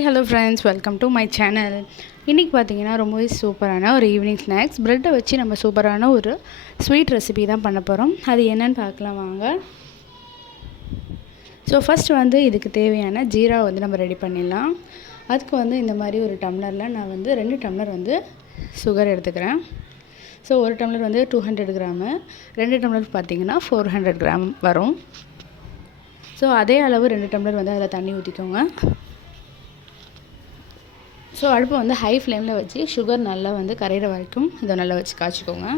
Hi hello friends welcome to my channel இன்றைக்கி பார்த்தீங்கன்னா ரொம்பவே சூப்பரான ஒரு ஈவினிங் ஸ்நாக்ஸ் ப்ரெட்டை வச்சு நம்ம சூப்பரான ஒரு ஸ்வீட் ரெசிபி தான் பண்ண போகிறோம் அது என்னன்னு பார்க்கலாம் வாங்க. ஸோ ஃபஸ்ட் வந்து இதுக்கு தேவையான ஜீரா வந்து நம்ம ரெடி பண்ணிடலாம். அதுக்கு வந்து இந்த மாதிரி ஒரு டம்ளரில் நான் வந்து ரெண்டு டம்ளர் வந்து சுகர் எடுத்துக்கிறேன். ஸோ ஒரு டம்ளர் வந்து டூ ஹண்ட்ரட் கிராமு. ரெண்டு டம்ளர் பார்த்திங்கன்னா ஃபோர் ஹண்ட்ரட் கிராம் வரும். ஸோ அதே அளவு ரெண்டு டம்ளர் வந்து அதில் தண்ணி ஊற்றிக்கோங்க ஸோ அடுப்பு வந்து ஹை ஃப்ளேமில் வச்சு சுகர் நல்லா வந்து கரையிற வரைக்கும் இதை நல்லா வச்சு காய்ச்சிக்கோங்க.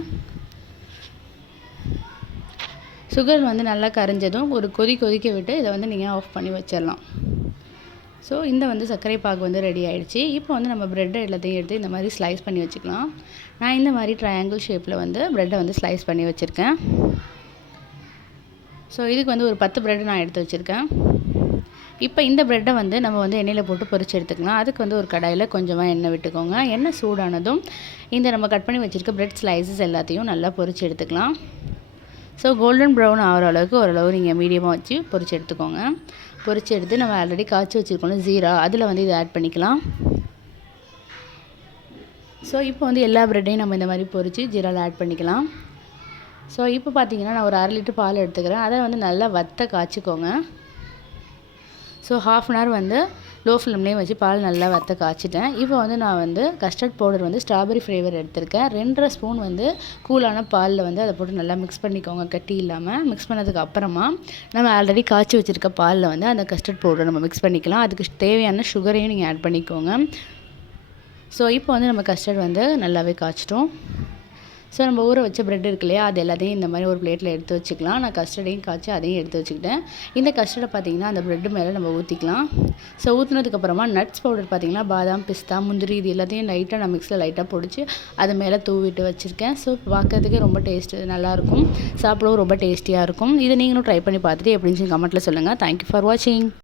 சுகர் வந்து நல்லா கரைஞ்சதும் ஒரு கொதி கொதிக்க விட்டு இதை வந்து நீங்கள் ஆஃப் பண்ணி வச்சிடலாம். ஸோ இந்த வந்து சர்க்கரை பாகு வந்து ரெடி ஆகிடுச்சு இப்போ வந்து நம்ம ப்ரெட்டை எல்லாத்தையும் எடுத்து இந்த மாதிரி ஸ்லைஸ் பண்ணி வச்சுக்கலாம். நான் இந்த மாதிரி ட்ரையாங்கிள் ஷேப்பில் வந்து ப்ரெட்டை வந்து ஸ்லைஸ் பண்ணி வச்சுருக்கேன். ஸோ இதுக்கு வந்து ஒரு பத்து ப்ரெட் நான் எடுத்து வச்சுருக்கேன். இப்போ இந்த ப்ரெட்டை வந்து நம்ம வந்து எண்ணெயில் போட்டு பொரிச்சு எடுத்துக்கலாம். அதுக்கு வந்து ஒரு கடாயில் கொஞ்சமாக எண்ணெய் விட்டுக்கோங்க. எண்ணெய் சூடானதும் இந்த நம்ம கட் பண்ணி வச்சுருக்க ப்ரெட் ஸ்லைசஸ் எல்லாத்தையும் நல்லா பொறிச்சு எடுத்துக்கலாம். ஸோ கோல்டன் ப்ரௌன் ஆகிற அளவுக்கு ஓரளவு நீங்கள் மீடியமாக வச்சு பொறிச்சு எடுத்துக்கோங்க. பொறிச்சு எடுத்து நம்ம ஆல்ரெடி காய்ச்சி வச்சுருக்கோம் ஜீரா அதில் வந்து இதை ஆட் பண்ணிக்கலாம். ஸோ இப்போ வந்து எல்லா ப்ரெட்டையும் நம்ம இந்த மாதிரி பொரித்து ஜீராவில் ஆட் பண்ணிக்கலாம். ஸோ இப்போ பார்த்தீங்கன்னா நான் ஒரு அரை லிட்டர் பால் எடுத்துக்கிறேன். அதை வந்து நல்லா வத்த காய்ச்சிக்கோங்க. ஸோ ஹாஃப் அன் ஹவர் வந்து லோ ஃப்ளேம்லேயே வச்சு பால் நல்லா வத்த காய்ச்சிட்டேன். இப்போ வந்து நான் வந்து கஸ்டர்ட் பவுடர் வந்து ஸ்ட்ராபெரி ஃப்ளேவர் எடுத்திருக்கேன். ரெண்டரை ஸ்பூன் வந்து கூலான பாலில் வந்து அதை போட்டு நல்லா மிக்ஸ் பண்ணிக்கோங்க கட்டி இல்லாமல் மிக்ஸ் பண்ணதுக்கு அப்புறமா நம்ம ஆல்ரெடி காய்ச்சி வச்சுருக்க பாலில் வந்து அந்த கஸ்டர்ட் பவுடரை நம்ம மிக்ஸ் பண்ணிக்கலாம். அதுக்கு தேவையான சுகரையும் நீங்கள் ஆட் பண்ணிக்கோங்க. ஸோ இப்போ வந்து நம்ம கஸ்டர்ட் வந்து நல்லாவே காய்ச்சிட்டோம். ஸோ நம்ம ஊற வச்ச ப்ரெட் இருக்கு இல்லையா அது எல்லாத்தையும் இந்த மாதிரி ஒரு பிளேட்டில் எடுத்து வச்சுக்கலாம். நான் கஸ்டர்டையும் காய்ச்சி அதையும் எடுத்து வச்சுக்கிட்டேன். இந்த கஸ்டர்டை பார்த்திங்கன்னா அந்த ப்ரெட்டு மேலே நம்ம ஊற்றிக்கலாம் ஸோ ஊற்றுனதுக்கப்புறமா நட்ஸ் பவுடர் பார்த்திங்கன்னா பாதாம் பிஸ்தா முந்திரி இது எல்லாத்தையும் லைட்டாக நான் மிக்ஸில் லைட்டாக பிடிச்சி அது மேலே தூவிட்டு வச்சுருக்கேன். ஸோ பார்க்கறதுக்கே ரொம்ப டேஸ்ட்டு நல்லாயிருக்கும் சாப்பிடவும் ரொம்ப டேஸ்டியாக இருக்கும். இதை நீங்களும் ட்ரை பண்ணி பார்த்துட்டு எப்படின்னு கமெண்ட்டில் சொல்லுங்கள் தேங்க்யூ ஃபார் வாட்சிங்